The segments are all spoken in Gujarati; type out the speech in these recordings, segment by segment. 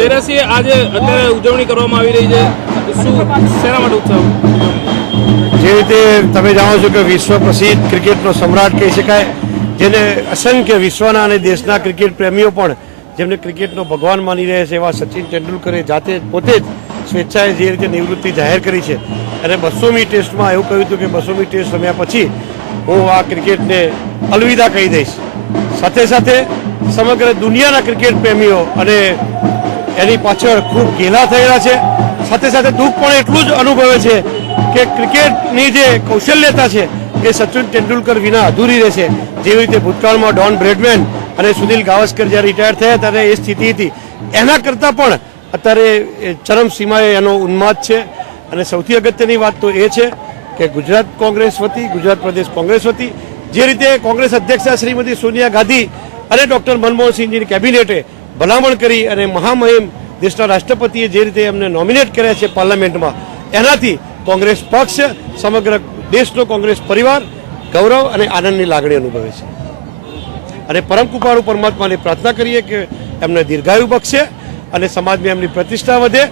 જયરાજસિંહ, આજે અત્યારે ઉજવણી કરવામાં આવી રહી છે, શું શેના માટે ઉત્સવ? જે રીતે તમે જાણો છો કે વિશ્વ પ્રસિદ્ધ ક્રિકેટનો સમ્રાટ કહી શકાય, જેને અસંખ્ય વિશ્વના અને દેશના ક્રિકેટ પ્રેમીઓ પણ જેમને ક્રિકેટનો ભગવાન માની રહ્યા છે એવા સચિન તેંડુલકરે જાતે પોતે જ સ્વેચ્છાએ જે રીતે નિવૃત્તિ જાહેર કરી છે અને 200મી ટેસ્ટમાં એવું કહ્યું હતું કે 200મી ટેસ્ટ રમ્યા પછી હું આ ક્રિકેટને અલવિદા કહી દઈશ. સાથે સાથે સમગ્ર દુનિયાના ક્રિકેટ પ્રેમીઓ અને એની પાછળ ખૂબ ઘેલા થયેલા છે. સાથે સાથે દુઃખ પણ એટલું જ અનુભવે છે કે ક્રિકેટની જે કૌશલ્યતા છે એ સચિન તેંડુલકર વિના અધૂરી રહેશે. જેવી રીતે ભૂતકાળમાં ડોન બ્રેડમેન અને સુનિલ ગાવસ્કર જ્યારે રિટાયર થયા ત્યારે એ સ્થિતિ હતી, એના કરતાં પણ અત્યારે ચરમસીમાએ એનો ઉન્માદ છે. અને સૌથી અગત્યની વાત તો એ છે કે ગુજરાત કોંગ્રેસ વતી, ગુજરાત પ્રદેશ કોંગ્રેસ વતી જે રીતે કોંગ્રેસ અધ્યક્ષા શ્રીમતી સોનિયા ગાંધી અને ડૉક્ટર મનમોહનસિંહજીની કેબિનેટે ભલામણ કરી અને મહામહિમ દેશના રાષ્ટ્રપતિએ જે રીતે એમને નોમિનેટ કર્યા છે પાર્લામેન્ટમાં, એનાથી કોંગ્રેસ પક્ષ, સમગ્ર દેશનો કોંગ્રેસ પરિવાર ગૌરવ અને આનંદની લાગણી અનુભવે છે. અને પરમ કૃપાળુ પરમાત્માને પ્રાર્થના કરીએ કે એમને દીર્ઘાયુ બક્ષે અને સમાજમાં એમની પ્રતિષ્ઠા વધે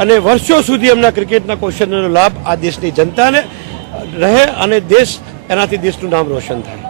અને વર્ષો સુધી એમના ક્રિકેટના કૌશલ્યનો લાભ આ દેશની જનતાને રહે અને દેશ એનાથી દેશનું નામ રોશન થાય.